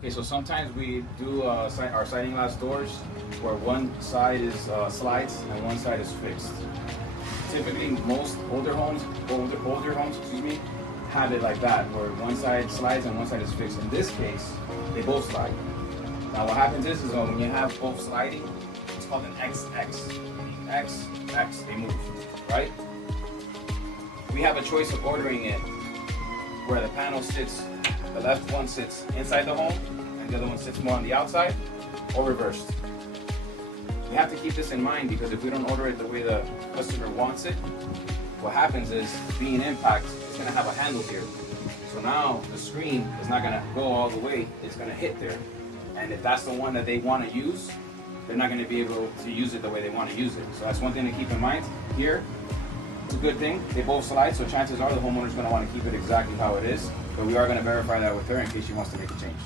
Okay, so sometimes we do our sliding glass doors where one side is slides and one side is fixed. Typically, most older homes, have it like that, where one side slides and one side is fixed. In this case, they both slide. Now, what happens is when you have both sliding, it's called an XX. X, X, they move, right? We have a choice of ordering it where the panel sits, the left one sits inside the home and the other one sits more on the outside, or reversed. We have to keep this in mind because if we don't order it the way the customer wants it, what happens is being impact, it's going to have a handle here. So now the screen is not going to go all the way, it's going to hit there. And if that's the one that they want to use, they're not going to be able to use it the way they want to use it. So that's one thing to keep in mind. Here, it's a good thing. They both slide, so chances are the homeowner's going to want to keep it exactly how it is. But we are going to verify that with her in case she wants to make a change.